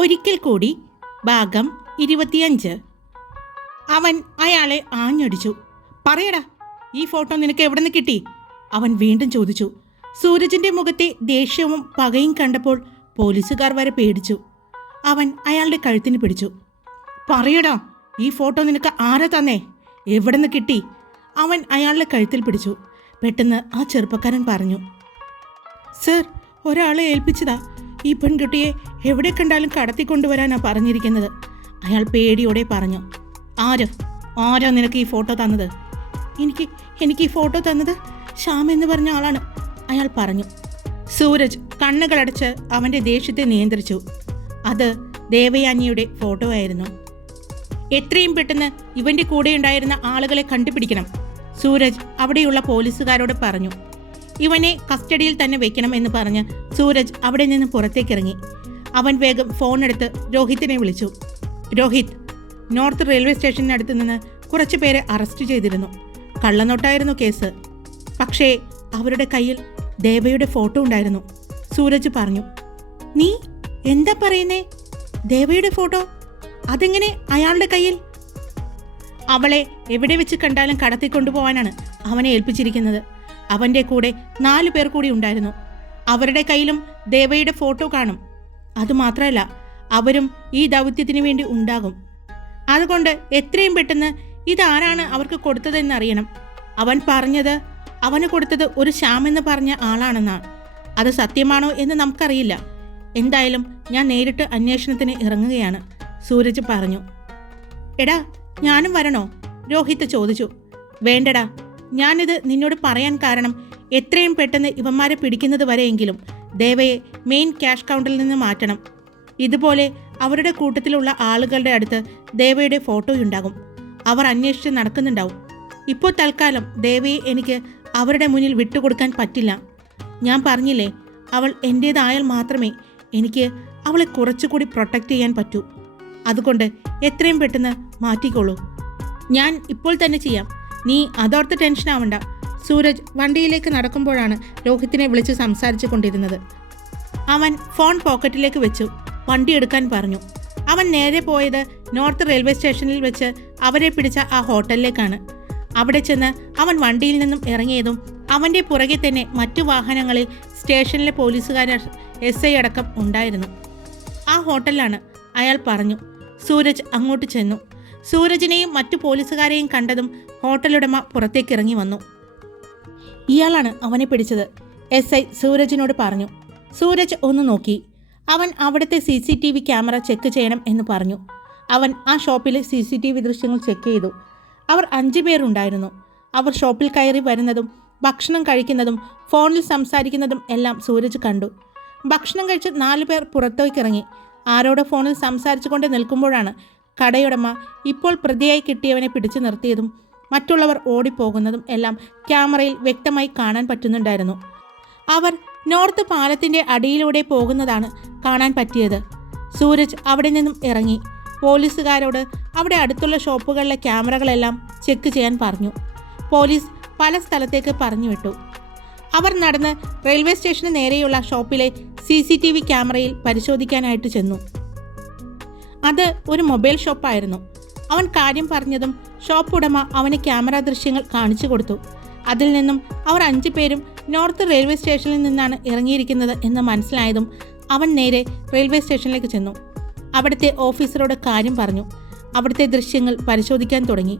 ഒരിക്കൽ കൂടി ഭാഗം 25. അവൻ അയാളെ ആഞ്ഞടിച്ചു. പറയടാ, ഈ ഫോട്ടോ നിനക്ക് എവിടെ നിന്ന് കിട്ടി? അവൻ വീണ്ടും ചോദിച്ചു. സൂരജിൻ്റെ മുഖത്തെ ദേഷ്യവും പകയും കണ്ടപ്പോൾ പോലീസുകാർ വരെ പേടിച്ചു. അവൻ അയാളുടെ കഴുത്തിന് പിടിച്ചു. പറയടാ, ഈ ഫോട്ടോ നിനക്ക് ആരാ തന്നേ? എവിടെ നിന്ന് കിട്ടി? അവൻ അയാളുടെ കഴുത്തിൽ പിടിച്ചു. പെട്ടെന്ന് ആ ചെറുപ്പക്കാരൻ പറഞ്ഞു, സർ, ഒരാളെ ഏൽപ്പിച്ചതാ. ഈ പെൺകുട്ടിയെ എവിടെ കണ്ടാലും കടത്തിക്കൊണ്ടുവരാനാ പറഞ്ഞിരിക്കുന്നത്. അയാൾ പേടിയോടെ പറഞ്ഞു. ആരോ നിനക്ക് ഈ ഫോട്ടോ തന്നത്? എനിക്ക് ഈ ഫോട്ടോ തന്നത് ശ്യാം എന്ന് പറഞ്ഞ ആളാണ്, അയാൾ പറഞ്ഞു. സൂരജ് കണ്ണുകളടച്ച് അവൻ്റെ ദേഷ്യത്തെ നിയന്ത്രിച്ചു. അത് ദേവയാനിയുടെ ഫോട്ടോ ആയിരുന്നു. എത്രയും പെട്ടെന്ന് ഇവൻ്റെ കൂടെ ഉണ്ടായിരുന്ന ആളുകളെ കണ്ടുപിടിക്കണം, സൂരജ് അവിടെയുള്ള പോലീസുകാരോട് പറഞ്ഞു. ഇവനെ കസ്റ്റഡിയിൽ തന്നെ വെക്കണം എന്ന് പറഞ്ഞ് സൂരജ് അവിടെ നിന്ന് പുറത്തേക്കിറങ്ങി. അവൻ വേഗം ഫോണെടുത്ത് രോഹിത്തിനെ വിളിച്ചു. രോഹിത്, നോർത്ത് റെയിൽവേ സ്റ്റേഷനടുത്ത് നിന്ന് കുറച്ച് പേരെ അറസ്റ്റ് ചെയ്തിരുന്നു. കള്ളനോട്ടായിരുന്നു കേസ്. പക്ഷേ അവരുടെ കയ്യിൽ ദേവയുടെ ഫോട്ടോ ഉണ്ടായിരുന്നു, സൂരജ് പറഞ്ഞു. നീ എന്താ പറയുന്നേ? ദേവയുടെ ഫോട്ടോ അതെങ്ങനെ അയാളുടെ കയ്യിൽ? അവളെ എവിടെ വെച്ച് കണ്ടാലും കടത്തിക്കൊണ്ടുപോകാനാണ് അവനെ ഏൽപ്പിച്ചിരിക്കുന്നത്. അവൻ്റെ കൂടെ 4 പേർ കൂടി ഉണ്ടായിരുന്നു. അവരുടെ കയ്യിലും ദേവയുടെ ഫോട്ടോ കാണും. അതുമാത്രമല്ല, അവരും ഈ ദൗത്യത്തിന് വേണ്ടി ഉണ്ടാകും. അതുകൊണ്ട് എത്രയും പെട്ടെന്ന് ഇതാരാണ് അവർക്ക് കൊടുത്തതെന്നറിയണം. അവന് കൊടുത്തത് ഒരു ശ്യാം എന്ന് പറഞ്ഞ ആളാണെന്നാണ്. അത് സത്യമാണോ എന്ന് നമുക്കറിയില്ല. എന്തായാലും ഞാൻ നേരിട്ട് അന്വേഷണത്തിന് ഇറങ്ങുകയാണ്, സൂരജ് പറഞ്ഞു. എടാ, ഞാനും വരണോ? രോഹിത് ചോദിച്ചു. വേണ്ടടാ, ഞാനിത് നിന്നോട് പറയാൻ കാരണം എത്രയും പെട്ടെന്ന് ഇവന്മാരെ പിടിക്കുന്നത് വരെയെങ്കിലും ദേവയെ മെയിൻ ക്യാഷ് കൗണ്ടറിൽ നിന്ന് മാറ്റണം. ഇതുപോലെ അവരുടെ കൂട്ടത്തിലുള്ള ആളുകളുടെ അടുത്ത് ദേവയുടെ ഫോട്ടോയുണ്ടാകും. അവർ അന്വേഷിച്ച് നടക്കുന്നുണ്ടാവും. ഇപ്പോൾ തൽക്കാലം ദേവയെ എനിക്ക് അവരുടെ മുന്നിൽ വിട്ടുകൊടുക്കാൻ പറ്റില്ല. ഞാൻ പറഞ്ഞില്ലേ, അവൾ എൻ്റേതായാൽ മാത്രമേ എനിക്ക് അവളെ കുറച്ചുകൂടി പ്രൊട്ടക്റ്റ് ചെയ്യാൻ പറ്റൂ. അതുകൊണ്ട് എത്രയും പെട്ടെന്ന് മാറ്റിക്കോളൂ. ഞാൻ ഇപ്പോൾ തന്നെ ചെയ്യാം, നീ അതോർത്ത് ടെൻഷൻ ആവണ്ട. സൂരജ് വണ്ടിയിലേക്ക് നടക്കുമ്പോഴാണ് രോഹിത്തിനെ വിളിച്ച് സംസാരിച്ചു കൊണ്ടിരുന്നത്. അവൻ ഫോൺ പോക്കറ്റിലേക്ക് വെച്ചു വണ്ടി എടുക്കാൻ പറഞ്ഞു. അവൻ നേരെ പോയത് നോർത്ത് റെയിൽവേ സ്റ്റേഷനിൽ വെച്ച് അവരെ പിടിച്ച ആ ഹോട്ടലിലേക്കാണ്. അവിടെ ചെന്ന് അവൻ വണ്ടിയിൽ നിന്നും ഇറങ്ങിയതും അവൻ്റെ പുറകെ തന്നെ മറ്റു വാഹനങ്ങളിൽ സ്റ്റേഷനിലെ പോലീസുകാർ SI അടക്കം ഉണ്ടായിരുന്നു. ആ ഹോട്ടലിലാണ്, അയാൾ പറഞ്ഞു. സൂരജ് അങ്ങോട്ട് ചെന്നു. സൂരജിനെയും മറ്റു പോലീസുകാരെയും കണ്ടതും ഹോട്ടലുടമ പുറത്തേക്ക് ഇറങ്ങി വന്നു. ഇയാളാണ് അവനെ പിടിച്ചത്, SI സൂരജിനോട് പറഞ്ഞു. സൂരജ് ഒന്ന് നോക്കി. അവൻ അവിടുത്തെ CCTV ക്യാമറ ചെക്ക് ചെയ്യണം എന്ന് പറഞ്ഞു. അവൻ ആ ഷോപ്പിലെ CCTV ദൃശ്യങ്ങൾ ചെക്ക് ചെയ്തു. അവർ 5 പേരുണ്ടായിരുന്നു. അവർ ഷോപ്പിൽ കയറി വരുന്നതും ഭക്ഷണം കഴിക്കുന്നതും ഫോണിൽ സംസാരിക്കുന്നതും എല്ലാം സൂരജ് കണ്ടു. ഭക്ഷണം കഴിച്ച് 4 പേർ പുറത്തേക്കിറങ്ങി. ആരോട് ഫോണിൽ സംസാരിച്ചു കൊണ്ട് നിൽക്കുമ്പോഴാണ് കടയുടമ ഇപ്പോൾ പ്രതിയായി കിട്ടിയവനെ പിടിച്ചു നിർത്തിയതും മറ്റുള്ളവർ ഓടിപ്പോകുന്നതും എല്ലാം ക്യാമറയിൽ വ്യക്തമായി കാണാൻ പറ്റുന്നുണ്ടായിരുന്നു. അവർ നോർത്ത് പാലത്തിൻ്റെ അടിയിലൂടെ പോകുന്നതാണ് കാണാൻ പറ്റിയത്. സൂരജ് അവിടെ നിന്നും ഇറങ്ങി പോലീസുകാരോട് അവിടെ അടുത്തുള്ള ഷോപ്പുകളിലെ ക്യാമറകളെല്ലാം ചെക്ക് ചെയ്യാൻ പറഞ്ഞു. പോലീസ് പല സ്ഥലത്തേക്ക് പറഞ്ഞു വിട്ടു. അവർ നടന്ന് റെയിൽവേ സ്റ്റേഷന് നേരെയുള്ള ഷോപ്പിലെ CCTV ക്യാമറയിൽ പരിശോധിക്കാനായിട്ട് ചെന്നു. അത് ഒരു മൊബൈൽ ഷോപ്പായിരുന്നു. അവൻ കാര്യം പറഞ്ഞതും ഷോപ്പ് ഉടമ അവന് ക്യാമറ ദൃശ്യങ്ങൾ കാണിച്ചു കൊടുത്തു. അതിൽ നിന്നും അവർ 5 പേരും നോർത്ത് റെയിൽവേ സ്റ്റേഷനിൽ നിന്നാണ് ഇറങ്ങിയിരിക്കുന്നത് എന്ന് മനസ്സിലായതും അവൻ നേരെ റെയിൽവേ സ്റ്റേഷനിലേക്ക് ചെന്നു. അവിടുത്തെ ഓഫീസറോട് കാര്യം പറഞ്ഞു. അവിടുത്തെ ദൃശ്യങ്ങൾ പരിശോധിക്കാൻ തുടങ്ങി.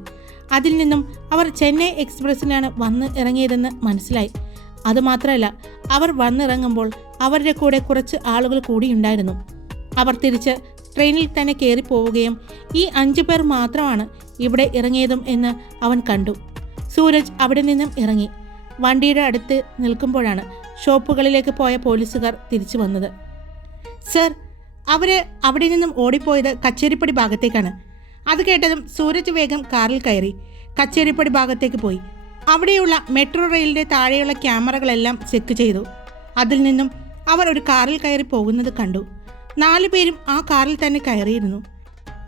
അതിൽ നിന്നും അവർ ചെന്നൈ എക്സ്പ്രസ്സിനാണ് വന്ന് ഇറങ്ങിയതെന്ന് മനസ്സിലായി. അതുമാത്രമല്ല, അവർ വന്നിറങ്ങുമ്പോൾ അവരുടെ കൂടെ കുറച്ച് ആളുകൾ കൂടിയുണ്ടായിരുന്നു. അവർ തിരിച്ച് ട്രെയിനിൽ തന്നെ കയറി പോവുകയും ഈ 5 പേർ മാത്രമാണ് ഇവിടെ ഇറങ്ങിയതും എന്ന് അവൻ കണ്ടു. സൂരജ് അവിടെ നിന്നും ഇറങ്ങി വണ്ടിയുടെ അടുത്ത് നിൽക്കുമ്പോഴാണ് ഷോപ്പുകളിലേക്ക് പോയ പോലീസുകാർ തിരിച്ചു വന്നത്. സർ, അവർ അവിടെ നിന്നും ഓടിപ്പോയത് കച്ചേരിപ്പടി ഭാഗത്തേക്കാണ്. അത് കേട്ടതും സൂരജ് വേഗം കാറിൽ കയറി കച്ചേരിപ്പടി ഭാഗത്തേക്ക് പോയി. അവിടെയുള്ള മെട്രോ റെയിലിൻ്റെ താഴെയുള്ള ക്യാമറകളെല്ലാം ചെക്ക് ചെയ്തു. അതിൽ നിന്നും അവർ ഒരു കാറിൽ കയറി പോകുന്നത് കണ്ടു. 4 പേരും ആ കാറിൽ തന്നെ കയറിയിരുന്നു.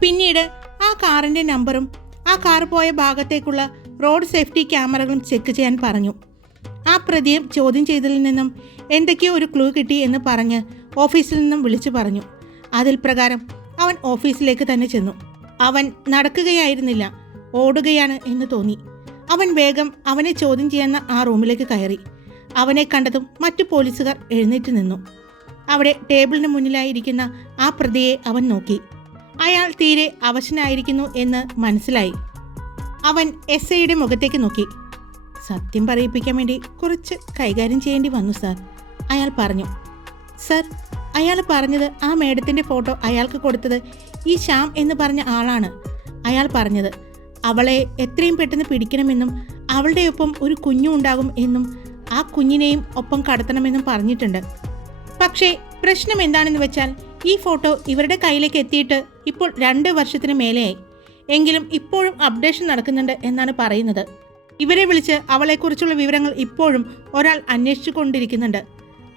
പിന്നീട് ആ കാറിൻ്റെ നമ്പറും ആ കാർ പോയ ഭാഗത്തേക്കുള്ള റോഡ് സേഫ്റ്റി ക്യാമറകളും ചെക്ക് ചെയ്യാൻ പറഞ്ഞു. ആ പ്രതിയെ ചോദ്യം ചെയ്തതിൽ നിന്നും എന്തൊക്കെയോ ഒരു ക്ലൂ കിട്ടി എന്ന് പറഞ്ഞ് ഓഫീസിൽ നിന്നും വിളിച്ചു പറഞ്ഞു. അതിൽ പ്രകാരം അവൻ ഓഫീസിലേക്ക് തന്നെ ചെന്നു. അവൻ നടക്കുകയായിരുന്നില്ല, ഓടുകയാണ് എന്ന് തോന്നി. അവൻ വേഗം അവനെ ചോദ്യം ചെയ്യുന്ന ആ റൂമിലേക്ക് കയറി. അവനെ കണ്ടതും മറ്റു പോലീസുകാർ എഴുന്നേറ്റ് നിന്നു. അവിടെ ടേബിളിന് മുന്നിലായിരിക്കുന്ന ആ പ്രതിയെ അവൻ നോക്കി. അയാൾ തീരെ അവശനായിരിക്കുന്നു എന്ന് മനസ്സിലായി. അവൻ SIയുടെ മുഖത്തേക്ക് നോക്കി. സത്യം പറയിപ്പിക്കാൻ വേണ്ടി കുറച്ച് കൈകാര്യം ചെയ്യേണ്ടി വന്നു സാർ, അയാൾ പറഞ്ഞു. സർ, അയാൾ പറഞ്ഞത് ആ മേഡത്തിൻ്റെ ഫോട്ടോ അയാൾക്ക് കൊടുത്തത് ഈ ശ്യാം എന്ന് പറഞ്ഞ ആളാണ്. അയാൾ പറഞ്ഞത് അവളെ എത്രയും പെട്ടെന്ന് പിടിക്കണമെന്നും അവളുടെ ഒപ്പം ഒരു കുഞ്ഞു ഉണ്ടാകും എന്നും ആ കുഞ്ഞിനെയും ഒപ്പം കടത്തണമെന്നും പറഞ്ഞിട്ടുണ്ട്. പക്ഷേ പ്രശ്നം എന്താണെന്ന് വെച്ചാൽ ഈ ഫോട്ടോ ഇവരുടെ കയ്യിലേക്ക് എത്തിയിട്ട് ഇപ്പോൾ 2 വർഷത്തിന് മേലെയായി. എങ്കിലും ഇപ്പോഴും അപ്ഡേഷൻ നടക്കുന്നുണ്ട് എന്നാണ് പറയുന്നത്. ഇവരെ വിളിച്ച് അവളെക്കുറിച്ചുള്ള വിവരങ്ങൾ ഇപ്പോഴും ഒരാൾ അന്വേഷിച്ചു കൊണ്ടിരിക്കുന്നുണ്ട്.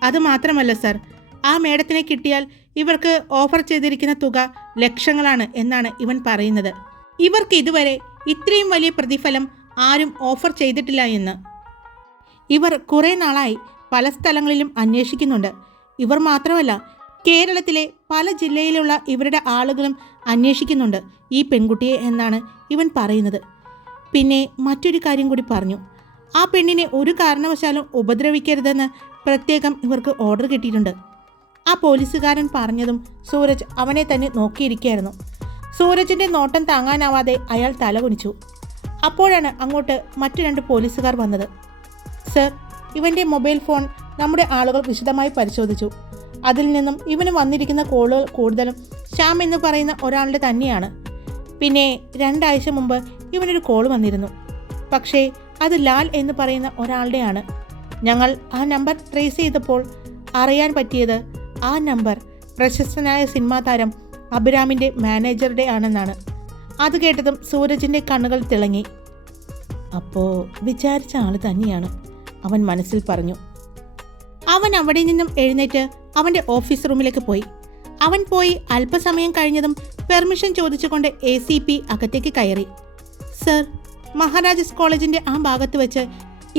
അതുമാത്രമല്ല സർ, ആ മേഡത്തിനെ കിട്ടിയാൽ ഇവർക്ക് ഓഫർ ചെയ്തിരിക്കുന്ന തുക ലക്ഷങ്ങളാണ് എന്നാണ് ഇവൻ പറയുന്നത്. ഇവർക്ക് ഇതുവരെ ഇത്രയും വലിയ പ്രതിഫലം ആരും ഓഫർ ചെയ്തിട്ടില്ല എന്ന്. ഇവർ കുറേ നാളായി പല സ്ഥലങ്ങളിലും അന്വേഷിക്കുന്നുണ്ട്. ഇവർ മാത്രമല്ല, കേരളത്തിലെ പല ജില്ലയിലുള്ള ഇവരുടെ ആളുകളും അന്വേഷിക്കുന്നുണ്ട് ഈ പെൺകുട്ടിയെ എന്നാണ് ഇവൻ പറയുന്നത്. പിന്നെ മറ്റൊരു കാര്യം കൂടി പറഞ്ഞു. ആ പെണ്ണിനെ ഒരു കാരണവശാലും ഉപദ്രവിക്കരുതെന്ന് പ്രത്യേകം ഇവർക്ക് ഓർഡർ കിട്ടിയിട്ടുണ്ട്. ആ പോലീസുകാരൻ പറഞ്ഞതും സൂരജ് അവനെ തന്നെ നോക്കിയിരിക്കുകയായിരുന്നു. സൂരജിൻ്റെ നോട്ടം താങ്ങാനാവാതെ അയാൾ തലകുനിച്ചു. അപ്പോഴാണ് അങ്ങോട്ട് മറ്റു 2 പോലീസുകാർ വന്നത്. സർ, ഇവൻ്റെ മൊബൈൽ ഫോൺ നമ്മുടെ ആളുകൾ വിശദമായി പരിശോധിച്ചു. അതിൽ നിന്നും ഇവന് വന്നിരിക്കുന്ന കോളുകൾ കൂടുതലും ശ്യാം എന്ന് പറയുന്ന ഒരാളുടെ തന്നെയാണ്. പിന്നെ 2 ആഴ്ച മുമ്പ് ഇവനൊരു കോൾ വന്നിരുന്നു. പക്ഷേ അത് ലാൽ എന്ന് പറയുന്ന ഒരാളുടെയാണ്. ഞങ്ങൾ ആ നമ്പർ ട്രേസ് ചെയ്തപ്പോൾ അറിയാൻ പറ്റിയത് ആ നമ്പർ പ്രശസ്തനായ സിനിമാ താരം അഭിരാമിൻ്റെ മാനേജറുടെ ആണെന്നാണ്. അത് കേട്ടതും സൂരജിൻ്റെ കണ്ണുകൾ തിളങ്ങി. അപ്പോൾ വിചാരിച്ച ആൾ തന്നെയാണ്, അവൻ മനസ്സിൽ പറഞ്ഞു. അവൻ അവിടെ നിന്നും എഴുന്നേറ്റ് അവൻ്റെ ഓഫീസ് റൂമിലേക്ക് പോയി. അവൻ പോയി അല്പസമയം കഴിഞ്ഞതും പെർമിഷൻ ചോദിച്ചുകൊണ്ട് ACP അകത്തേക്ക് കയറി. സർ, മഹാരാജാസ് കോളേജിൻ്റെ ആ ഭാഗത്ത് വെച്ച്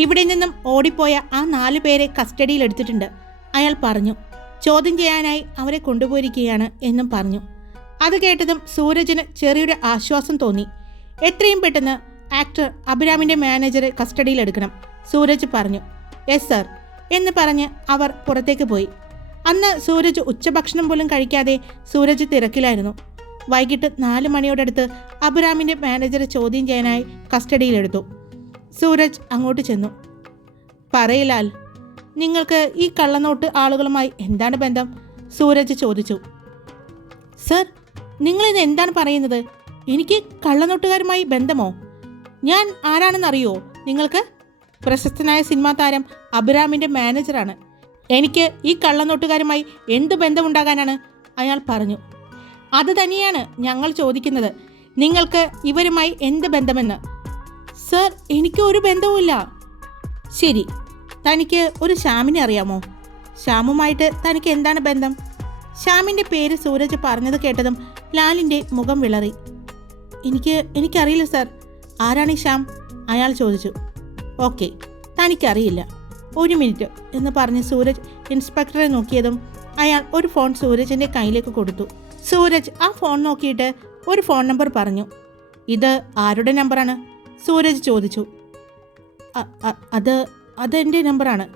ഇവിടെ നിന്നും ഓടിപ്പോയ ആ 4 പേരെ കസ്റ്റഡിയിലെടുത്തിട്ടുണ്ട്, അയാൾ പറഞ്ഞു. ചോദ്യം ചെയ്യാനായി അവരെ കൊണ്ടുപോയിരിക്കുകയാണ് എന്നും പറഞ്ഞു. അത് കേട്ടതും സൂരജിന് ചെറിയൊരു ആശ്വാസം തോന്നി. എത്രയും പെട്ടെന്ന് ആക്ടർ അഭിരാമിൻ്റെ മാനേജറെ കസ്റ്റഡിയിലെടുക്കണം, സൂരജ് പറഞ്ഞു. യെസ് സർ എന്ന് പറഞ്ഞ് അവർ പുറത്തേക്ക് പോയി. അന്ന് സൂരജ് ഉച്ചഭക്ഷണം പോലും കഴിക്കാതെ സൂരജ് തിരക്കിലായിരുന്നു. വൈകിട്ട് 4 മണിയോടടുത്ത് അഭിരാമിൻ്റെ മാനേജറെ ചോദ്യം ചെയ്യാനായി കസ്റ്റഡിയിലെടുത്തു. സൂരജ് അങ്ങോട്ട് ചെന്നു. പറയില്ലാൽ, നിങ്ങൾക്ക് ഈ കള്ളനോട്ട് ആളുകളുമായി എന്താണ് ബന്ധം? സൂരജ് ചോദിച്ചു. സർ, നിങ്ങളിത് എന്താണ് പറയുന്നത്? എനിക്ക് കള്ളനോട്ടുകാരുമായി ബന്ധമോ? ഞാൻ ആരാണെന്നറിയോ നിങ്ങൾക്ക്? പ്രശസ്തനായ സിനിമാ താരം അഭിരാമിൻ്റെ മാനേജറാണ്. എനിക്ക് ഈ കള്ളനോട്ടുകാരുമായി എന്ത് ബന്ധമുണ്ടാകാനാണ്? അയാൾ പറഞ്ഞു. അത് തന്നെയാണ് ഞങ്ങൾ ചോദിക്കുന്നത്, നിങ്ങൾക്ക് ഇവരുമായി എന്ത് ബന്ധമെന്ന്. സർ, എനിക്ക് ഒരു ബന്ധവുമില്ല. ശരി, തനിക്ക് ഒരു ശ്യാമിനെ അറിയാമോ? ശ്യാമുമായിട്ട് തനിക്ക് എന്താണ് ബന്ധം? ശ്യാമിൻ്റെ പേര് സൂരജ് പറഞ്ഞത് കേട്ടതും ലാലിൻ്റെ മുഖം വിളറി. എനിക്കറിയില്ല സർ. ആരാണ് ഈ ശ്യാം? അയാൾ ചോദിച്ചു. ഓക്കെ, തനിക്കറിയില്ല. 1 മിനിറ്റ് എന്ന് പറഞ്ഞ് സൂരജ് ഇൻസ്പെക്ടറെ നോക്കിയതും അയാൾ ഒരു ഫോൺ സൂരജിൻ്റെ കയ്യിലേക്ക് കൊടുത്തു. സൂരജ് ആ ഫോൺ നോക്കിയിട്ട് ഒരു ഫോൺ നമ്പർ പറഞ്ഞു. ഇത് ആരുടെ നമ്പറാണ്? സൂരജ് ചോദിച്ചു. അതെൻ്റെ നമ്പറാണ്.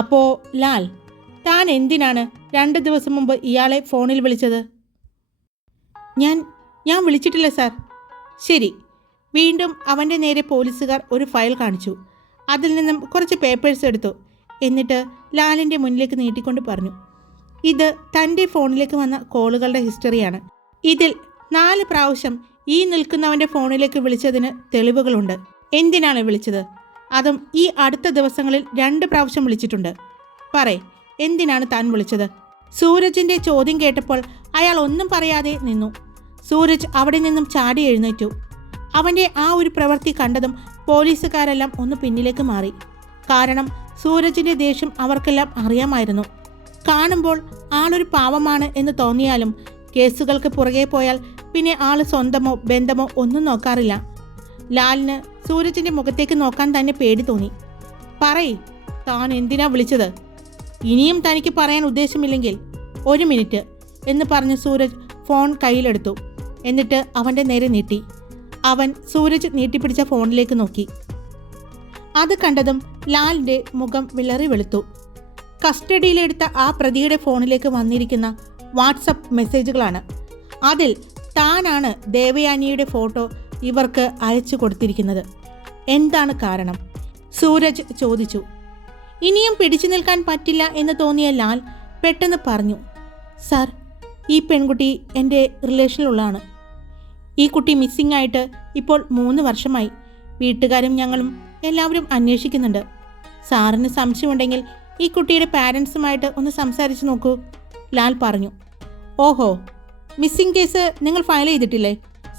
അപ്പോൾ ലാൽ, താൻ എന്തിനാണ് 2 ദിവസം മുമ്പ് ഇയാളെ ഫോണിൽ വിളിച്ചത്? ഞാൻ വിളിച്ചിട്ടില്ല സാർ. ശരി. വീണ്ടും അവൻ്റെ നേരെ പോലീസുകാർ ഒരു ഫയൽ കാണിച്ചു. അതിൽ നിന്നും കുറച്ച് പേപ്പേഴ്സ് എടുത്തു. എന്നിട്ട് ലാലിൻ്റെ മുന്നിലേക്ക് നീട്ടിക്കൊണ്ട് പറഞ്ഞു, ഇത് തൻ്റെ ഫോണിലേക്ക് വന്ന കോളുകളുടെ ഹിസ്റ്ററിയാണ്. ഇതിൽ 4 പ്രാവശ്യം ഈ നിൽക്കുന്നവൻ്റെ ഫോണിലേക്ക് വിളിച്ചതിന് തെളിവുകളുണ്ട്. എന്തിനാണ് വിളിച്ചത്? അതും ഈ അടുത്ത ദിവസങ്ങളിൽ 2 പ്രാവശ്യം വിളിച്ചിട്ടുണ്ട്. പറയ്, എന്തിനാണ് താൻ വിളിച്ചത്? സൂരജിൻ്റെ ചോദ്യം കേട്ടപ്പോൾ അയാൾ ഒന്നും പറയാതെ നിന്നു. സൂരജ് അവിടെ നിന്നും ചാടി എഴുന്നേറ്റു. അവൻ്റെ ആ ഒരു പ്രവൃത്തി കണ്ടതും പോലീസുകാരെല്ലാം ഒന്ന് പിന്നിലേക്ക് മാറി. കാരണം സൂരജിൻ്റെ ദേഷ്യം അവർക്കെല്ലാം അറിയാമായിരുന്നു. കാണുമ്പോൾ ആളൊരു പാവമാണ് എന്ന് തോന്നിയാലും കേസുകൾക്ക് പുറകെ പോയാൽ പിന്നെ ആൾ സ്വന്തമോ ബന്ധമോ ഒന്നും നോക്കാറില്ല. ലാലിന് സൂരജിൻ്റെ മുഖത്തേക്ക് നോക്കാൻ തന്നെ പേടി തോന്നി. പറയ്, താൻ എന്തിനാ വിളിച്ചത്? ഇനിയും തനിക്ക് പറയാൻ ഉദ്ദേശമില്ലെങ്കിൽ 1 മിനിറ്റ്, എന്ന് പറഞ്ഞ് സൂരജ് ഫോൺ കയ്യിലെടുത്തു. എന്നിട്ട് അവൻ്റെ നേരെ നീട്ടി. അവൻ സൂരജ് നീട്ടിപ്പിടിച്ച ഫോണിലേക്ക് നോക്കി. അത് കണ്ടതും ലാലിൻ്റെ മുഖം വിളറി വെളുത്തു. കസ്റ്റഡിയിലെടുത്ത ആ പ്രതിയുടെ ഫോണിലേക്ക് വന്നിരിക്കുന്ന വാട്സപ്പ് മെസ്സേജുകളാണ്. അതിൽ താനാണ് ദേവയാനിയുടെ ഫോട്ടോ ഇവർക്ക് അയച്ചു കൊടുത്തിരിക്കുന്നത്. എന്താണ് കാരണം? സൂരജ് ചോദിച്ചു. ഇനിയും പിടിച്ചു നിൽക്കാൻ പറ്റില്ല എന്ന് തോന്നിയ ലാൽ പെട്ടെന്ന് പറഞ്ഞു, സാർ, ഈ പെൺകുട്ടി എൻ്റെ റിലേഷനിലുള്ളതാണ്. ഈ കുട്ടി മിസ്സിംഗ് ആയിട്ട് ഇപ്പോൾ 3 വർഷമായി. വീട്ടുകാരും ഞങ്ങളും എല്ലാവരും അന്വേഷിക്കുന്നുണ്ട്. സാറിന് സംശയമുണ്ടെങ്കിൽ ഈ കുട്ടിയുടെ പാരൻസുമായിട്ട് ഒന്ന് സംസാരിച്ച് നോക്കൂ, ലാൽ പറഞ്ഞു. ഓഹോ, മിസ്സിംഗ് കേസ് നിങ്ങൾ ഫയൽ ചെയ്തിട്ടില്ലേ?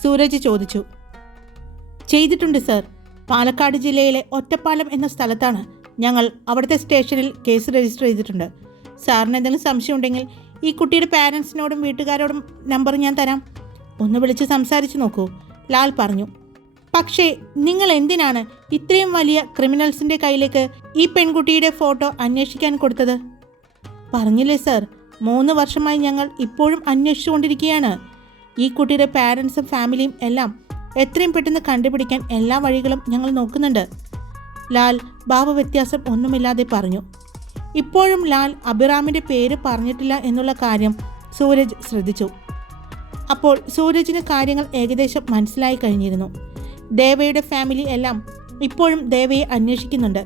സൂരജ് ചോദിച്ചു. ചെയ്തിട്ടുണ്ട് സർ. പാലക്കാട് ജില്ലയിലെ ഒറ്റപ്പാലം എന്ന സ്ഥലത്താണ് ഞങ്ങൾ. അവിടുത്തെ സ്റ്റേഷനിൽ കേസ് രജിസ്റ്റർ ചെയ്തിട്ടുണ്ട്. സാറിന് എന്തെങ്കിലും സംശയമുണ്ടെങ്കിൽ ഈ കുട്ടിയുടെ പാരൻസിനോടും വീട്ടുകാരോടും നമ്പർ ഞാൻ തരാം. ഒന്ന് വിളിച്ച് സംസാരിച്ച് നോക്കൂ, ലാൽ പറഞ്ഞു. പക്ഷേ നിങ്ങൾ എന്തിനാണ് ഇത്രയും വലിയ ക്രിമിനൽസിൻ്റെ കയ്യിലേക്ക് ഈ പെൺകുട്ടിയുടെ ഫോട്ടോ അന്വേഷിക്കാൻ കൊടുത്തത്? പറഞ്ഞില്ലേ സർ, 3 വർഷമായി ഞങ്ങൾ ഇപ്പോഴും അന്വേഷിച്ചുകൊണ്ടിരിക്കുകയാണ്. ഈ കുട്ടിയുടെ പാരൻസും ഫാമിലിയും എല്ലാം എത്രയും പെട്ടെന്ന് കണ്ടുപിടിക്കാൻ എല്ലാ വഴികളും ഞങ്ങൾ നോക്കുന്നുണ്ട്, ലാൽ ഭാവവ്യത്യാസം ഒന്നുമില്ലാതെ പറഞ്ഞു. ഇപ്പോഴും ലാൽ അഭിറാമിൻ്റെ പേര് പറഞ്ഞിട്ടില്ല എന്നുള്ള കാര്യം സൂരജ് ശ്രദ്ധിച്ചു. അപ്പോൾ സൂരജിന് കാര്യങ്ങൾ ഏകദേശം മനസ്സിലായി കഴിഞ്ഞിരുന്നു. ദേവയുടെ ഫാമിലി എല്ലാം ഇപ്പോഴും ദേവയെ അന്വേഷിക്കുന്നുണ്ട്.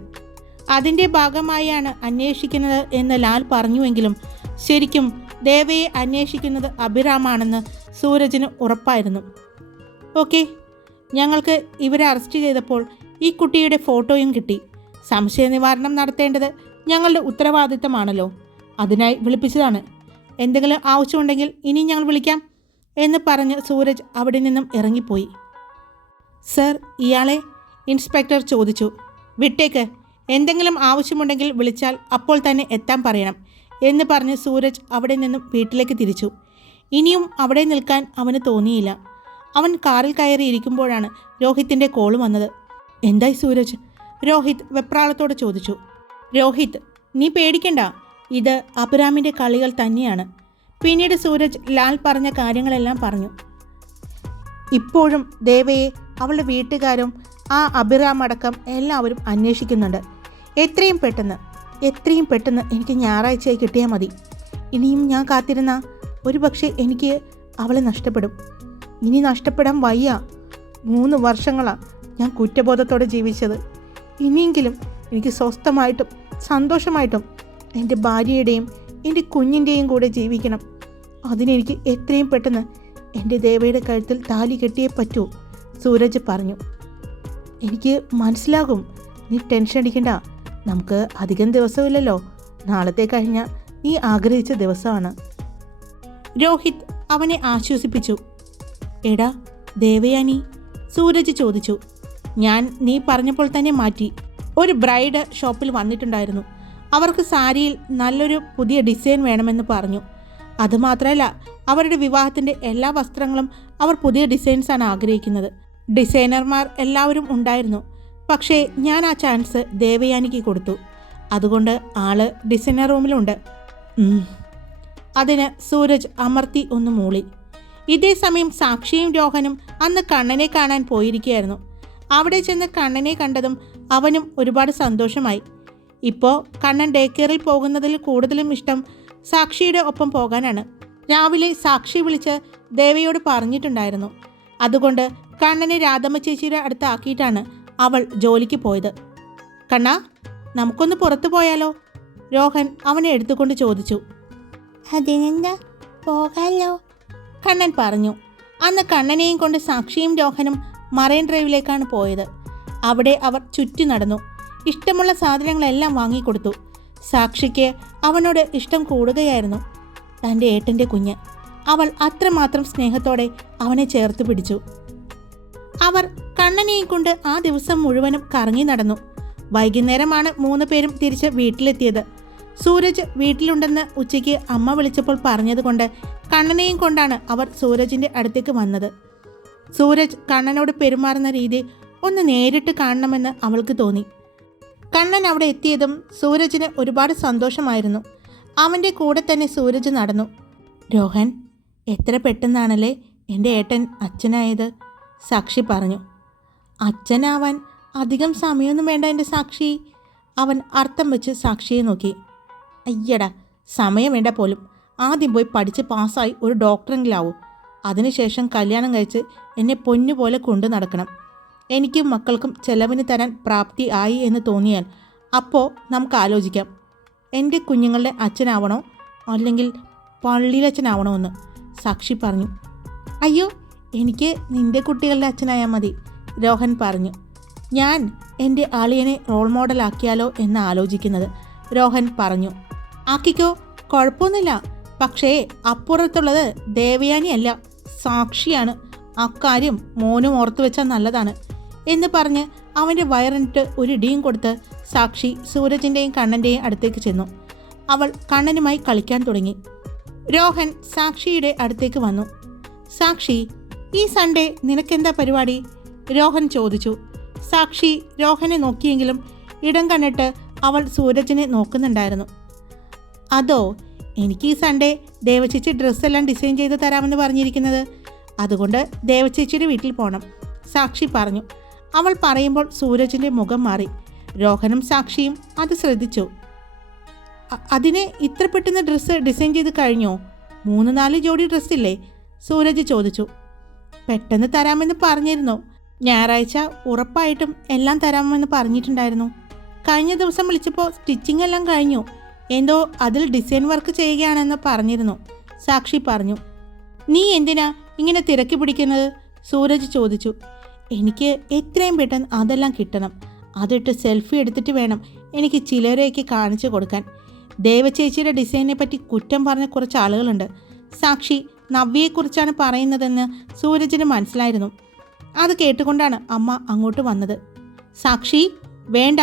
അതിൻ്റെ ഭാഗമായാണ് അന്വേഷിക്കുന്നത് എന്ന് ലാൽ പറഞ്ഞുവെങ്കിലും ശരിക്കും ദേവയെ അന്വേഷിക്കുന്നത് അഭിറാമാണെന്ന് സൂരജിന് ഉറപ്പായിരുന്നു. ഓക്കെ, ഞങ്ങൾക്ക് ഇവരെ അറസ്റ്റ് ചെയ്തപ്പോൾ ഈ കുട്ടിയുടെ ഫോട്ടോയും കിട്ടി. സംശയ നിവാരണം നടത്തേണ്ടത് ഞങ്ങളുടെ ഉത്തരവാദിത്തമാണല്ലോ. അതിനായി വിളിപ്പിച്ചതാണ്. എന്തെങ്കിലും ആവശ്യമുണ്ടെങ്കിൽ ഇനി ഞങ്ങൾ വിളിക്കാം എന്ന് പറഞ്ഞ് സൂരജ് അവിടെ നിന്നും ഇറങ്ങിപ്പോയി. സർ, ഇയാളെ ഇൻസ്പെക്ടർ ചോദിച്ചു. വിട്ടേക്ക്, എന്തെങ്കിലും ആവശ്യമുണ്ടെങ്കിൽ വിളിച്ചാൽ അപ്പോൾ തന്നെ എത്താൻ പറയണം എന്ന് പറഞ്ഞ് സൂരജ് അവിടെ നിന്നും വീട്ടിലേക്ക് തിരിച്ചു. ഇനിയും അവിടെ നിൽക്കാൻ അവന് തോന്നിയില്ല. അവൻ കാറിൽ കയറി ഇരിക്കുമ്പോഴാണ് രോഹിത്തിൻ്റെ കോൾ വന്നത്. എന്തായി സൂരജ്? രോഹിത് വെപ്രാളത്തോടെ ചോദിച്ചു. രോഹിത്, നീ പേടിക്കണ്ട, ഇത് അഭിറാമിൻ്റെ കളികൾ തന്നെയാണ്. പിന്നീട് സൂരജ് ലാൽ പറഞ്ഞ കാര്യങ്ങളെല്ലാം പറഞ്ഞു. ഇപ്പോഴും ദേവയെ അവളുടെ വീട്ടുകാരും ആ അഭിറാം അടക്കം എല്ലാവരും അന്വേഷിക്കുന്നുണ്ട്. എത്രയും പെട്ടെന്ന് എനിക്ക് ഞായറാഴ്ചയായി കിട്ടിയാൽ മതി. ഇനിയും ഞാൻ കാത്തിരുന്ന ഒരുപക്ഷെ എനിക്ക് അവളെ നഷ്ടപ്പെടും. ഇനി നഷ്ടപ്പെടാൻ വയ്യ. 3 വർഷങ്ങളാണ് ഞാൻ കുറ്റബോധത്തോടെ ജീവിച്ചത്. ഇനിയെങ്കിലും എനിക്ക് സ്വസ്ഥമായിട്ടും സന്തോഷമായിട്ടും എൻ്റെ ഭാര്യയുടെയും എൻ്റെ കുഞ്ഞിൻ്റെയും കൂടെ ജീവിക്കണം. അതിനെനിക്ക് എത്രയും പെട്ടെന്ന് എൻ്റെ ദേവയുടെ കഴുത്തിൽ താലി കെട്ടിയേ പറ്റൂ, സൂരജ് പറഞ്ഞു. എനിക്ക് മനസ്സിലാകും, നീ ടെൻഷൻ അടിക്കണ്ട. നമുക്ക് അധികം ദിവസമില്ലല്ലോ. നാളത്തെ കഴിഞ്ഞാൽ നീ ആഗ്രഹിച്ച ദിവസമാണ്. രോഹിത് അവനെ ആശ്വസിപ്പിച്ചു. എടാ ദേവയാനി, സൂരജ് ചോദിച്ചു. ഞാൻ നീ പറഞ്ഞപ്പോൾ തന്നെ മാറ്റി. ഒരു ബ്രൈഡ് ഷോപ്പിൽ വന്നിട്ടുണ്ടായിരുന്നു. അവർക്ക് സാരിയിൽ നല്ലൊരു പുതിയ ഡിസൈൻ വേണമെന്ന് പറഞ്ഞു. അതുമാത്രമല്ല, അവരുടെ വിവാഹത്തിൻ്റെ എല്ലാ വസ്ത്രങ്ങളും അവർ പുതിയ ഡിസൈൻസാണ് ആഗ്രഹിക്കുന്നത്. ഡിസൈനർമാർ എല്ലാവരും ഉണ്ടായിരുന്നു. പക്ഷേ ഞാൻ ആ ചാൻസ് ദേവയാനിക്ക് കൊടുത്തു. അതുകൊണ്ട് ആള് ഡിസൈനർ റൂമിലുണ്ട്. അതിന് സൂരജ് അമർത്തി ഒന്ന് മൂളി. ഇതേ സമയം സാക്ഷിയും രോഹനും അന്ന് കണ്ണനെ കാണാൻ പോയിരിക്കുകയായിരുന്നു. അവിടെ ചെന്ന് കണ്ണനെ കണ്ടതും അവനും ഒരുപാട് സന്തോഷമായി. ഇപ്പോൾ കണ്ണൻ ഡേ കെയറിൽ പോകുന്നതിൽ കൂടുതലും ഇഷ്ടം സാക്ഷിയുടെ ഒപ്പം പോകാനാണ്. രാവിലെ സാക്ഷി വിളിച്ച് ദേവയോട് പറഞ്ഞിട്ടുണ്ടായിരുന്നു. അതുകൊണ്ട് കണ്ണനെ രാധമ്മ ചേച്ചിയുടെ അടുത്ത് ആക്കിയിട്ടാണ് അവൾ ജോലിക്ക് പോയത്. കണ്ണാ, നമുക്കൊന്ന് പുറത്തു പോയാലോ? രോഹൻ അവനെ എടുത്തുകൊണ്ട് ചോദിച്ചു. അതിനെന്താ, പോകാലോ, കണ്ണൻ പറഞ്ഞു. അന്ന് കണ്ണനെയും കൊണ്ട് സാക്ഷിയും രോഹനും മറൈൻ ഡ്രൈവിലേക്കാണ് പോയത്. അവിടെ അവർ ചുറ്റി നടന്നു. ഇഷ്ടമുള്ള സാധനങ്ങളെല്ലാം വാങ്ങിക്കൊടുത്തു. സാക്ഷിക്ക് അവനോട് ഇഷ്ടം കൂടുകയായിരുന്നു. തൻ്റെ ഏട്ടൻ്റെ കുഞ്ഞ്. അവൾ അത്രമാത്രം സ്നേഹത്തോടെ അവനെ ചേർത്ത് പിടിച്ചു. അവർ കണ്ണനെയും കൊണ്ട് ആ ദിവസം മുഴുവനും കറങ്ങി നടന്നു. വൈകുന്നേരമാണ് 3 പേരും തിരിച്ച് വീട്ടിലെത്തിയത്. സൂരജ് വീട്ടിലുണ്ടെന്ന് ഉച്ചയ്ക്ക് അമ്മ വിളിച്ചപ്പോൾ പറഞ്ഞതുകൊണ്ട് കണ്ണനെയും കൊണ്ടാണ് അവർ സൂരജിൻ്റെ അടുത്തേക്ക് വന്നത്. സൂരജ് കണ്ണനോട് പെരുമാറുന്ന രീതി ഒന്ന് നേരിട്ട് കാണണമെന്ന് അവൾക്ക് തോന്നി. കണ്ണൻ അവിടെ എത്തിയതും സൂരജിന് ഒരുപാട് സന്തോഷമായിരുന്നു. അവൻ്റെ കൂടെ തന്നെ സൂരജ് നടന്നു. രോഹൻ, എത്ര പെട്ടെന്നാണല്ലേ എൻ്റെ ഏട്ടൻ അച്ഛനായത്, സാക്ഷി പറഞ്ഞു. അച്ഛനാവാൻ അധികം സമയമൊന്നും വേണ്ട എൻ്റെ സാക്ഷി. അവൻ അർത്ഥം വെച്ച് സാക്ഷിയെ നോക്കി. അയ്യടാ, സമയം വേണ്ട പോലും. ആദ്യം പോയി പഠിച്ച് പാസ്സായി ഒരു ഡോക്ടറെങ്കിലാവൂ. അതിനുശേഷം കല്യാണം കഴിച്ച് എന്നെ പൊന്നുപോലെ കൊണ്ടു നടക്കണം. എനിക്കും മക്കൾക്കും ചെലവിന് തരാൻ പ്രാപ്തി ആയി എന്ന് തോന്നിയാൽ അപ്പോൾ നമുക്ക് ആലോചിക്കാം, എൻ്റെ കുഞ്ഞുങ്ങളുടെ അച്ഛനാവണോ അല്ലെങ്കിൽ പള്ളിയിലച്ഛനാവണോ എന്ന്, സാക്ഷി പറഞ്ഞു. അയ്യോ, എനിക്ക് നിൻ്റെ കുട്ടികളുടെ അച്ഛനായാൽ മതി, രോഹൻ പറഞ്ഞു. ഞാൻ എൻ്റെ ആളിയനെ റോൾ മോഡലാക്കിയാലോ എന്ന് ആലോചിക്കുന്നത്, രോഹൻ പറഞ്ഞു. ആക്കിക്കോ, കുഴപ്പമൊന്നുമില്ല. പക്ഷേ അപ്പുറത്തുള്ളത് ദേവയാനിയല്ല, സാക്ഷിയാണ്. അക്കാര്യം മോനും ഓർത്തു വെച്ചാൽ നല്ലതാണ് എന്ന് പറഞ്ഞ് അവൻ്റെ വയറിനിട്ട് ഒരു ഇടിയും കൊടുത്ത് സാക്ഷി സൂരജിൻ്റെയും കണ്ണൻ്റെയും അടുത്തേക്ക് ചെന്നു. അവൾ കണ്ണനുമായി കളിക്കാൻ തുടങ്ങി. രോഹൻ സാക്ഷിയുടെ അടുത്തേക്ക് വന്നു. സാക്ഷി, ഈ സൺഡേ നിനക്കെന്താ പരിപാടി? രോഹൻ ചോദിച്ചു. സാക്ഷി രോഹനെ നോക്കിയെങ്കിലും ഇടം കണ്ടിട്ട് അവൾ സൂരജിനെ നോക്കുന്നുണ്ടായിരുന്നു. അതോ, എനിക്ക് ഈ സൺഡേ ദേവചേച്ചി ഡ്രസ്സെല്ലാം ഡിസൈൻ ചെയ്ത് തരാമെന്ന് പറഞ്ഞിരിക്കുന്നത്. അതുകൊണ്ട് ദേവചേച്ചിയുടെ വീട്ടിൽ പോകണം, സാക്ഷി പറഞ്ഞു. അവൾ പറയുമ്പോൾ സൂരജിൻ്റെ മുഖം മാറി. രോഹനും സാക്ഷിയും അത് ശ്രദ്ധിച്ചു. അതിന് ഇത്ര പെട്ടെന്ന് ഡ്രസ്സ് ഡിസൈൻ ചെയ്ത് കഴിഞ്ഞോ? 3-4 ജോഡി ഡ്രസ്സില്ലേ? സൂരജ് ചോദിച്ചു. പെട്ടെന്ന് തരാമെന്ന് പറഞ്ഞിരുന്നു. ഞായറാഴ്ച ഉറപ്പായിട്ടും എല്ലാം തരാമെന്ന് പറഞ്ഞിട്ടുണ്ടായിരുന്നു. കഴിഞ്ഞ ദിവസം വിളിച്ചപ്പോൾ സ്റ്റിച്ചിങ് എല്ലാം കഴിഞ്ഞു. എന്തോ അതിൽ ഡിസൈൻ വർക്ക് ചെയ്യുകയാണെന്ന് പറഞ്ഞിരുന്നു, സാക്ഷി പറഞ്ഞു. നീ എന്തിനാ ഇങ്ങനെ തിരക്കി പിടിക്കുന്നത്? സൂരജ് ചോദിച്ചു. എനിക്ക് എത്രയും പെട്ടെന്ന് അതെല്ലാം കിട്ടണം. അതിട്ട് സെൽഫി എടുത്തിട്ട് വേണം എനിക്ക് ചിലരെയൊക്കെ കാണിച്ചു കൊടുക്കാൻ. ദേവചേച്ചിയുടെ ഡിസൈനെ പറ്റി കുറ്റം പറഞ്ഞ കുറച്ച് ആളുകളുണ്ട്. സാക്ഷി നവ്യയെക്കുറിച്ചാണ് പറയുന്നതെന്ന് സൂരജിന് മനസ്സിലായിരുന്നു. അത് കേട്ടുകൊണ്ടാണ് അമ്മ അങ്ങോട്ട് വന്നത്. സാക്ഷി, വേണ്ട,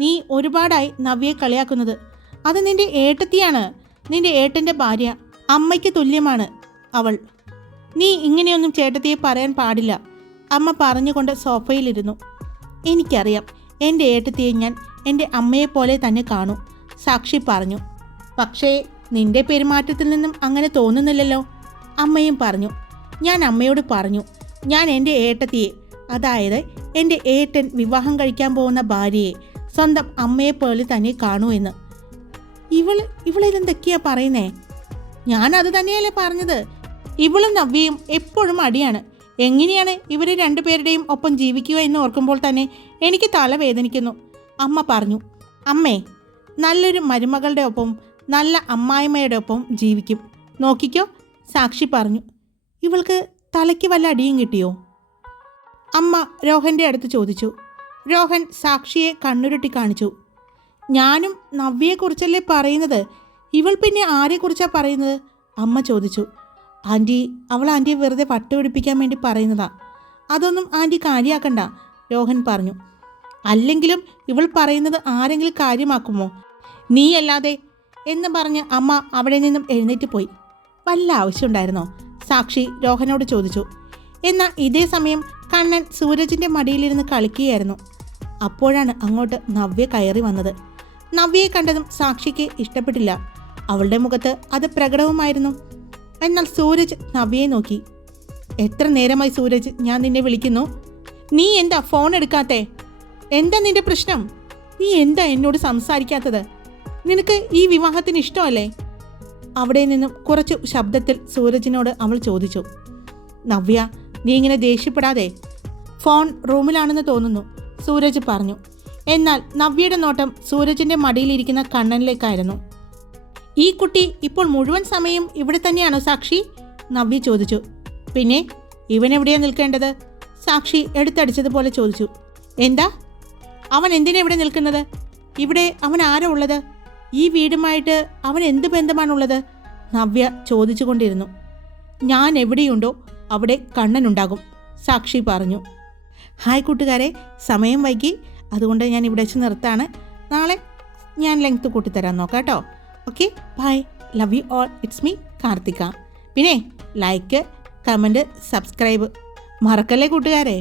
നീ ഒരുപാടായി നവ്യയെ കളിയാക്കുന്നത്. അത് നിന്റെ ഏട്ടത്തിയാണ്, നിന്റെ ഏട്ടൻ്റെ ഭാര്യ. അമ്മയ്ക്ക് തുല്യമാണ് അവൾ. നീ ഇങ്ങനെയൊന്നും ചേട്ടത്തിയെ പറയാൻ പാടില്ല, അമ്മ പറഞ്ഞുകൊണ്ട് സോഫയിലിരുന്നു. എനിക്കറിയാം, എൻ്റെ ഏട്ടത്തിയെ ഞാൻ എൻ്റെ അമ്മയെപ്പോലെ തന്നെ കാണൂ, സാക്ഷി പറഞ്ഞു. പക്ഷേ നിന്റെ പെരുമാറ്റത്തിൽ നിന്നും അങ്ങനെ തോന്നുന്നില്ലല്ലോ, അമ്മയും പറഞ്ഞു. ഞാൻ അമ്മയോട് പറഞ്ഞു, ഞാൻ എൻ്റെ ഏട്ടത്തിയെ, അതായത് എൻ്റെ ഏട്ടൻ വിവാഹം കഴിക്കാൻ പോകുന്ന ഭാര്യയെ സ്വന്തം അമ്മയെപ്പോലെ തന്നെ കാണൂ എന്ന്. ഇവളിതെന്തൊക്കെയാ പറയുന്നേ? ഞാനത് തന്നെയല്ലേ പറഞ്ഞത്. ഇവളും നവ്യയും എപ്പോഴും അടിയാണ്. എങ്ങനെയാണ് ഇവർ രണ്ടുപേരുടെയും ഒപ്പം ജീവിക്കുക എന്ന് ഓർക്കുമ്പോൾ തന്നെ എനിക്ക് തലവേദനിക്കുന്നു, അമ്മ പറഞ്ഞു. അമ്മേ, നല്ലൊരു മരുമകളുടെ ഒപ്പം നല്ല അമ്മായിമ്മയുടെ ഒപ്പം ജീവിക്കും, നോക്കിക്കോ, സാക്ഷി പറഞ്ഞു. ഇവൾക്ക് തലയ്ക്ക് വല്ല അടിയും കിട്ടിയോ? അമ്മ രോഹൻ്റെ അടുത്ത് ചോദിച്ചു. രോഹൻ സാക്ഷിയെ കണ്ണുരുട്ടി കാണിച്ചു. ഞാനും നവ്യയെക്കുറിച്ചല്ലേ പറയുന്നത്, ഇവൾ പിന്നെ ആരെക്കുറിച്ചാണ് പറയുന്നത്? അമ്മ ചോദിച്ചു. ആൻറ്റി, അവൾ ആൻറ്റിയെ വെറുതെ വട്ടുപിടിപ്പിക്കാൻ വേണ്ടി പറയുന്നതാ. അതൊന്നും ആൻറ്റി കാര്യമാക്കണ്ട, രോഹൻ പറഞ്ഞു. അല്ലെങ്കിലും ഇവൾ പറയുന്നത് ആരെങ്കിലും കാര്യമാക്കുമോ? നീയല്ലാതെ എന്ന് പറഞ്ഞ് അമ്മ അവിടെ നിന്നും എഴുന്നേറ്റ് പോയി. വല്ല ആവശ്യമുണ്ടായിരുന്നോ? സാക്ഷി രോഹനോട് ചോദിച്ചു. എന്നാൽ ഇതേ സമയം കണ്ണൻ സൂരജിൻ്റെ മടിയിലിരുന്ന് കളിക്കുകയായിരുന്നു. അപ്പോഴാണ് അങ്ങോട്ട് നവ്യ കയറി വന്നത്. നവ്യയെ കണ്ടതും സാക്ഷിക്ക് ഇഷ്ടപ്പെട്ടില്ല. അവളുടെ മുഖത്ത് അത് പ്രകടവുമായിരുന്നു. എന്നാൽ സൂരജ് നവ്യയെ നോക്കി. എത്ര നേരമായി സൂരജ് ഞാൻ നിന്നെ വിളിക്കുന്നു, നീ എന്താ ഫോൺ എടുക്കാത്തേ? എന്താ നിന്റെ പ്രശ്നം? നീ എന്താ എന്നോട് സംസാരിക്കാത്തത്? നിനക്ക് ഈ വിവാഹത്തിന് ഇഷ്ടമല്ലേ? അവിടെ നിന്നും കുറച്ച് ശബ്ദത്തിൽ സൂരജിനോട് അവൾ ചോദിച്ചു. നവ്യ, നീ ഇങ്ങനെ ദേഷ്യപ്പെടാതെ. ഫോൺ റൂമിലാണെന്ന് തോന്നുന്നു, സൂരജ് പറഞ്ഞു. എന്നാൽ നവ്യയുടെ നോട്ടം സൂരജിൻ്റെ മടിയിലിരിക്കുന്ന കണ്ണനിലേക്കായിരുന്നു. ഈ കുട്ടി ഇപ്പോൾ മുഴുവൻ സമയം ഇവിടെ തന്നെയാണോ സാക്ഷി? നവ്യ ചോദിച്ചു. പിന്നെ ഇവനെവിടെയാണ് നിൽക്കേണ്ടത്? സാക്ഷി എടുത്തടിച്ചതുപോലെ ചോദിച്ചു. എന്താ? അവൻ എന്തിനാ ഇവിടെ നിൽക്കുന്നത്? ഇവിടെ അവൻ ആരാ ഉള്ളത്? ഈ വീടുമായിട്ട് അവൻ എന്ത് ബന്ധമാണുള്ളത്? നവ്യ ചോദിച്ചുകൊണ്ടിരുന്നു. ഞാൻ എവിടെയുണ്ടോ അവിടെ കണ്ണനുണ്ടാകും, സാക്ഷി പറഞ്ഞു. ഹായ് കൂട്ടുകാരെ, സമയം വൈകി, അതുകൊണ്ട് ഞാൻ ഇവിടെ വെച്ച് നിർത്താണ്. നാളെ ഞാൻ ലെങ്ത് കൂട്ടിത്തരാൻ നോക്കാം കേട്ടോ. Okay, bye, love you all, it's me Karthika. പിന്നെ ലൈക്ക്, കമൻറ്റ്, സബ്സ്ക്രൈബ് മറക്കല്ലേ കൂട്ടുകാരെ.